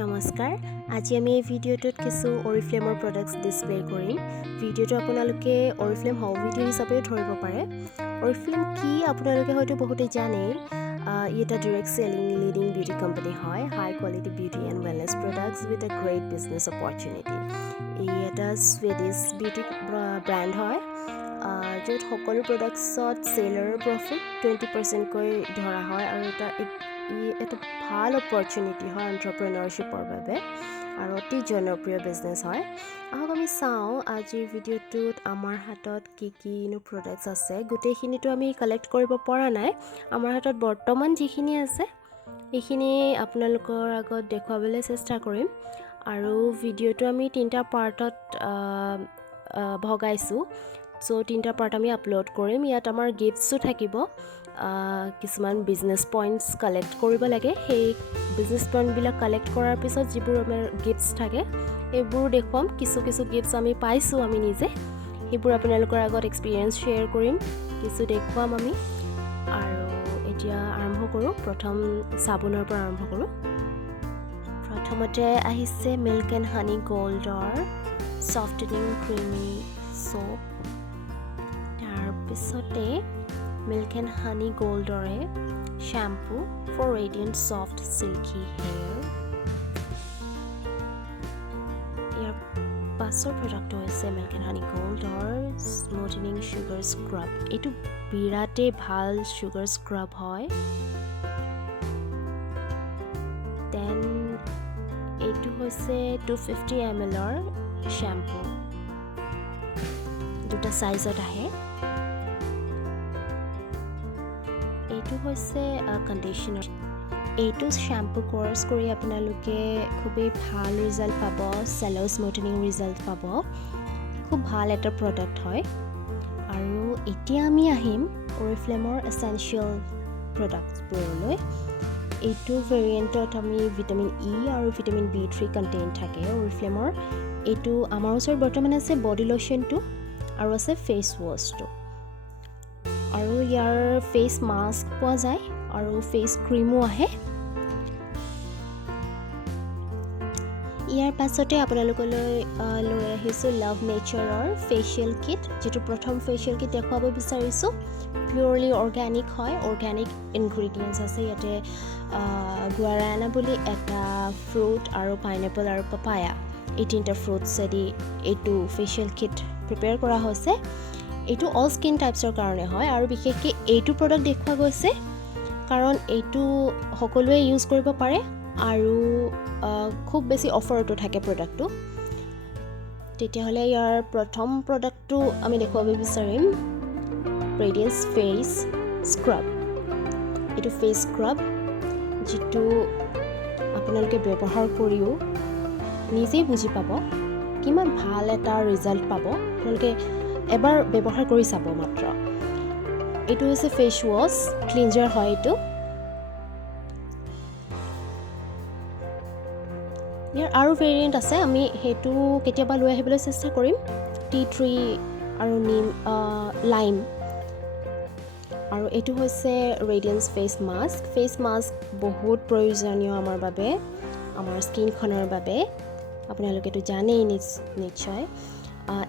নমস্কাৰ আজি আমি এই ভিডিঅ'টোত কিছু অৰিফ্লেমৰ প্ৰডাক্টছ ডিসপ্লে কৰিম ভিডিঅ'টো আপোনালোকে অৰিফ্লেম হল ভিডিঅ' হিচাপে ধৰিব পাৰে অৰিফ্লেম কি আপোনালোকে হয়তো বহুতে জানে এটা direct selling leading beauty company হয় high quality beauty and wellness products with a great business opportunity এটা সুইডিছ বিউটি ব্ৰেণ্ড হয় য'ত সকলো প্ৰডাক্টছত সেলাৰ প্ৰফিট 20% কৈ ধৰা হয় আৰু এটা ভাল অপৰচুনিটি হয় এণ্টাৰপ্ৰেনাৰশ্বিপৰ বাবে আৰু অতি জনপ্ৰিয় বিজনেছ হয় আহক আমি চাওঁ আজিৰ ভিডিঅ'টোত আমাৰ হাতত কিনো প্ৰডাক্টছ আছে গোটেইখিনিতো আমি কালেক্ট কৰিব পৰা নাই আমাৰ হাতত বৰ্তমান যিখিনি আছে এইখিনি আপোনালোকৰ আগত দেখুৱাবলৈ চেষ্টা কৰিম আৰু ভিডিঅ'টো আমি 3টা পাৰ্টত ভগাইছোঁ সো 3টা পাৰ্ট আমি আপলোড কৰিম ইয়াত আমাৰ গিফটছো থাকিব কিছুমান বিজনেছ পইণ্টছ কালেক্ট কৰিব লাগে সেই বিজনেছ পইণ্টবিলাক কালেক্ট কৰাৰ পিছত যিবোৰ আমাৰ গিফটছ থাকে এইবোৰ দেখুৱাম কিছু গিফটছ আমি পাইছোঁ আমি নিজে সেইবোৰ আপোনালোকৰ আগত এক্সপিৰিয়েঞ্চ শ্বেয়াৰ কৰিম কিছু দেখুৱাম আমি আৰু এতিয়া আৰম্ভ কৰোঁ প্ৰথম চাবোনৰ পৰা আৰম্ভ কৰোঁ প্ৰথমতে আহিছে মিল্ক এণ্ড হানি গোল্ডৰ সফটেনিং ক্ৰীমি সোপ তাৰপিছতে Milk and Honey Goldore shampoo for radiant soft silky hair. Your pasor product hoise Milk and Honey Goldore smoothing sugar scrub. Etu birate bhal sugar scrub hoy. Then etu hoise 250 ml or shampoo. Duta size ot ahe. এইটো হৈছে conditioner এইটো shampoo course কৰি আপোনালোকে খুবেই ভাল result পাব চেলো smoothing result পাব খুব ভাল এটা প্ৰডাক্ট হয় আৰু এতিয়া আমি আহিম অৰিফ্লেমৰ এসেনশিয়েল প্ৰডাক্টছবোৰলৈ এইটো ভেৰিয়েণ্টত আমি ভিটামিন ই আৰু ভিটামিন B3 কণ্টেইন থাকে অৰিফ্লেমৰ এইটো আমাৰ ওচৰত বৰ্তমান আছে বডি লোশনটো আৰু আছে ফেচ ৱাছটো আৰু ইয়াৰ ফেস মাস্ক পোৱা যায় আৰু ফেস ক্ৰীমো আহে ইয়াৰ পাছতে আপোনালোকলৈ লৈ আহিছোঁ লাভ নেচাৰৰ ফেচিয়েল কিট যেটো প্ৰথম ফেচিয়েল কিট দেখুৱাব বিচাৰিছোঁ পিউৰলি অৰ্গেনিক হয় অৰ্গেনিক ইনগ্ৰেডিয়েন্টছ আছে ইয়াতে গুৱাৰানা বুলি এটা ফ্ৰুট আৰু পাইনাপল আৰু পাপায়া এই তিনিটা ফ্ৰুটছেদি এইটো ফেচিয়েল কিট প্ৰিপেয়াৰ কৰা হৈছে এইটো অল স্কিন টাইপছৰ কাৰণে হয় আৰু বিশেষকৈ এইটো প্ৰডাক্ট দেখুৱা গৈছে কাৰণ এইটো সকলোৱে ইউজ কৰিব পাৰে আৰু খুব বেছি অফাৰটো থাকে প্ৰডাক্টটো তেতিয়াহ'লে ইয়াৰ প্ৰথম প্ৰডাক্টটো আমি দেখুৱাব বিচাৰিম ৰেডিয়েন্স ফেচ স্ক্ৰাব এইটো ফেচ স্ক্ৰাব যিটো আপোনালোকে ব্যৱহাৰ কৰিও নিজেই বুজি পাব কিমান ভাল এটা ৰিজাল্ট পাব আপোনালোকে এবাৰ ব্যৱহাৰ কৰি চাব মাত্ৰ এইটো হৈছে ফেচ ৱাছ ক্লিনজাৰ হয় এইটো ইয়াৰ আৰু ভেৰিয়েণ্ট আছে আমি সেইটো কেতিয়াবা লৈ আহিবলৈ চেষ্টা কৰিম T3 আৰু নিম লাইম আৰু এইটো হৈছে ৰেডিয়েন্স ফেচ মাস্ক বহুত প্ৰয়োজনীয় আমাৰ বাবে আমাৰ স্কিনখনৰ বাবে আপোনালোকেতো জানেই নিশ্চয়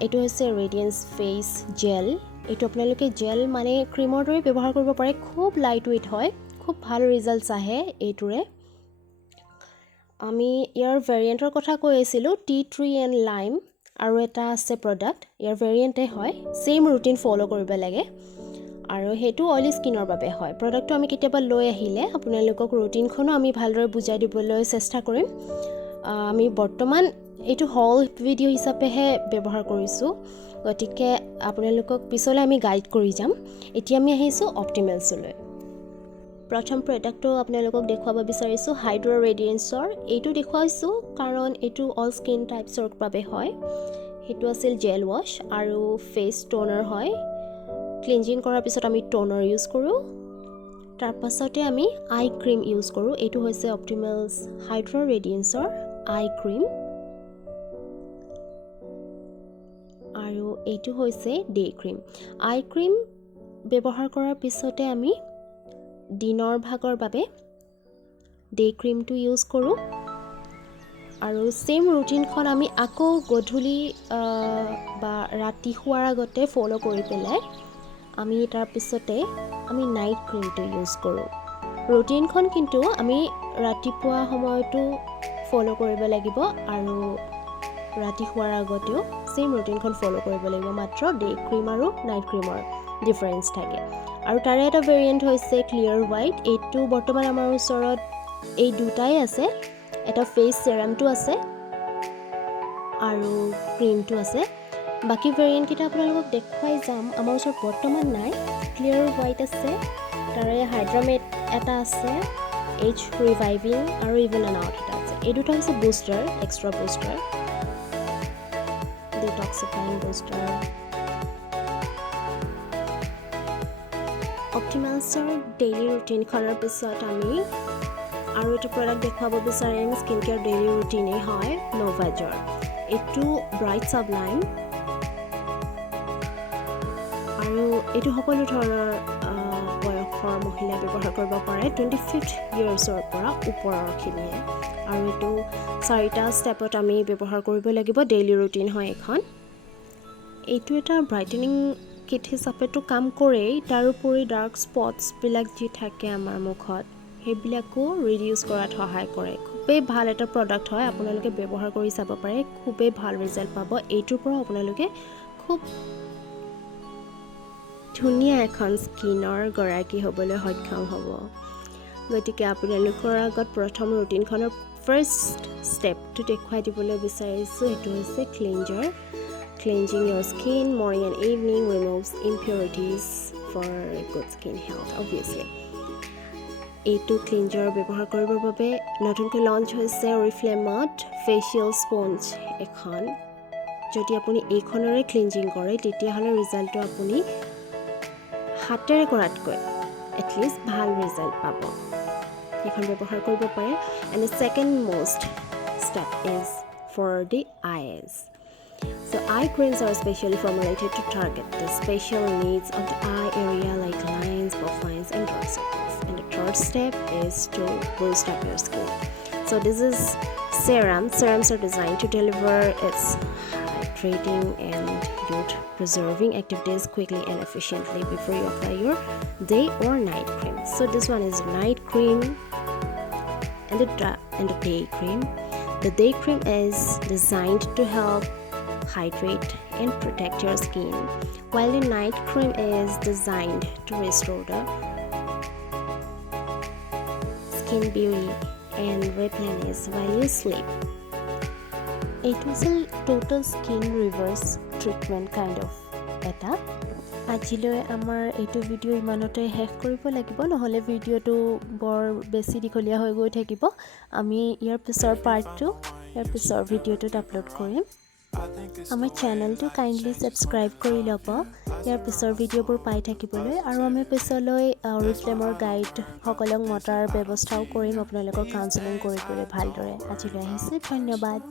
এইটো হৈছে ৰেডিয়েন্স ফেচ জেল এইটো আপোনালোকে জেল মানে ক্ৰীমৰ দৰে ব্যৱহাৰ কৰিব পাৰে খুব লাইট ৱেইট হয় খুব ভাল ৰিজাল্টছ আহে এইটোৰে আমি ইয়াৰ ভেৰিয়েণ্টৰ কথা কৈ আছিলোঁ T3 এণ্ড লাইম আৰু এটা আছে প্ৰডাক্ট ইয়াৰ ভেৰিয়েণ্টে হয় সেম ৰুটিন ফলো কৰিব লাগে আৰু সেইটো অইলি স্কিনৰ বাবে হয় প্ৰডাক্টটো আমি কেতিয়াবা লৈ আহিলে আপোনালোকক ৰুটিনখনো আমি ভালদৰে বুজাই দিবলৈ চেষ্টা কৰিম আমি বৰ্তমান এইটো হল ভিডিঅ' হিচাপেহে ব্যৱহাৰ কৰিছোঁ গতিকে আপোনালোকক পিছলৈ আমি গাইড কৰি যাম এতিয়া আমি আহিছোঁ অপটিমেলছলৈ প্ৰথম প্ৰডাক্টটো আপোনালোকক দেখুৱাব বিচাৰিছোঁ হাইড্ৰা ৰেডিয়েন্সৰ এইটো দেখুৱাইছোঁ কাৰণ এইটো অল স্কিন টাইপছৰ বাবে হয় সেইটো আছিল জেল ৱাছ আৰু ফেচ টোনাৰ হয় ক্লিনজিং কৰাৰ পিছত আমি টোনাৰ ইউজ কৰোঁ তাৰ পাছতে আমি আই ক্ৰীম ইউজ কৰোঁ এইটো হৈছে অপটিমেলছ হাইড্ৰা ৰেডিয়েন্সৰ আই ক্ৰীম আৰু এইটো হৈছে ডে ক্ৰীম আই ক্ৰীম ব্যৱহাৰ কৰাৰ পিছতে আমি দিনৰ ভাগৰ বাবে ডে ক্ৰীমটো ইউজ কৰোঁ আৰু সেম ৰুটিনখন আমি আকৌ গধূলি বা ৰাতি শোৱাৰ আগতে ফলো কৰি পেলাই আমি তাৰ পিছতে আমি নাইট ক্ৰীমটো ইউজ কৰোঁ ৰুটিনখন কিন্তু আমি ৰাতিপুৱা সময়তো ফলো কৰিব লাগিব আৰু ৰাতি শোৱাৰ আগতেও সেম ৰুটিনখন ফলো কৰিব লাগিব মাত্ৰ ডে ক্ৰীম আৰু নাইট ক্ৰীমৰ ডিফাৰেন্স থাকে আৰু তাৰে এটা ভেৰিয়েন্ট হৈছে ক্লিয়াৰ হোৱাইট এইটো বৰ্তমান আমাৰ ওচৰত এই দুটাই আছে এটা ফেস সেৰামটো আছে আৰু ক্ৰীমটো আছে বাকি ভেৰিয়েন্ট কিটা আপোনালোকক দেখুৱাই যাম আমাৰ ওচৰত বৰ্তমান নাই ক্লিয়াৰ হোৱাইট আছে তাৰে হাইড্ৰামেট এটা আছে এজ ৰিভাইভিং আৰু ইভেন এন আউট এটা আছে এই দুটা হৈছে booster extra booster detoxifying booster অপটিমালছৰ ডেইলি ৰুটিনখনৰ পিছত আমি আৰু এটা প্ৰডাক্ট দেখুৱাব বিচাৰিম স্কিন কেয়াৰ ডেইলি ৰুটিনেই হয় নোভাজৰ এইটো ব্ৰাইট সাবলাইম আৰু এইটো সকলো ধৰণৰ বয়সৰ মহিলাই ব্যৱহাৰ কৰিব পাৰে 25 ইয়াৰ্ছৰ পৰা ওপৰৰখিনিয়ে আৰু এইটো 4টা ষ্টেপত আমি ব্যৱহাৰ কৰিব লাগিব ডেইলি ৰুটিন হয় এখন এইটো এটা ব্ৰাইটেনিং কিট হিচাপেতো কাম কৰেই তাৰোপৰি ডাৰ্ক স্পটছবিলাক যি থাকে আমাৰ মুখত সেইবিলাকো ৰিডিউচ কৰাত সহায় কৰে খুবেই ভাল এটা প্ৰডাক্ট হয় আপোনালোকে ব্যৱহাৰ কৰি চাব পাৰে খুবেই ভাল ৰিজাল্ট পাব এইটোৰ পৰা আপোনালোকে খুব ধুনীয়া এখন স্কিনৰ গৰাকী হ'বলৈ সক্ষম হ'ব গতিকে আপোনালোকৰ আগত প্ৰথম ৰুটিনখনৰ ফাৰ্ষ্ট ষ্টেপটো দেখুৱাই দিবলৈ বিচাৰিছোঁ এইটো হৈছে cleanser cleansing your skin morning and evening removes impurities for good skin health obviously এইটো ক্লিনজাৰ ব্যৱহাৰ কৰিবৰ বাবে নতুনকৈ লঞ্চ হৈছে অৰিফ্লেমত ফেচিয়েল স্পঞ্জ এখন যদি আপুনি এইখনৰে ক্লিনজিং কৰে তেতিয়াহ'লে ৰিজাল্টটো আপুনি হাতেৰে কৰাতকৈ এটলিষ্ট ভাল ৰিজাল্ট পাব এইখন ব্যৱহাৰ কৰিব পাৰে and the second most step is for the eyes So eye creams are specially formulated to target the special needs of the eye area like lines, pufflines and dark circles. And the third step is to boost up your skin. So this is serum. Serums are designed to deliver its hydrating and youth-preserving activities quickly and efficiently before you apply your day or night cream. So this one is night cream and the day cream. The day cream is designed to help hydrate and protect your skin while the night cream is designed to restore the skin beauty and replenish while you sleep. It was a total skin reverse treatment kind of এটা আজিলৈ আমাৰ এইটো video' ইমানতে শেষ কৰিব লাগিব নহ'লে ভিডিঅ'টো বৰ বেছি দীঘলীয়া হৈ গৈ থাকিব আমি ইয়াৰ পিছৰ পাৰ্টটো ইয়াৰ পিছৰ ভিডিঅ'টোত আপলোড কৰিম আমাৰ চেনেলটো কাইণ্ডলি ছাবস্ক্ৰাইব কৰি ল'ব ইয়াৰ পিছৰ ভিডিঅ'বোৰ পাই থাকিবলৈ আৰু আমি পিছলৈ অৰিফ্লেমৰ গাইড সকলক মতাৰ ব্যৱস্থাও কৰিম আপোনালোকৰ কাউন্সেলিং কৰিবলৈ ভালদৰে আজিলৈ আহিছে ধন্যবাদ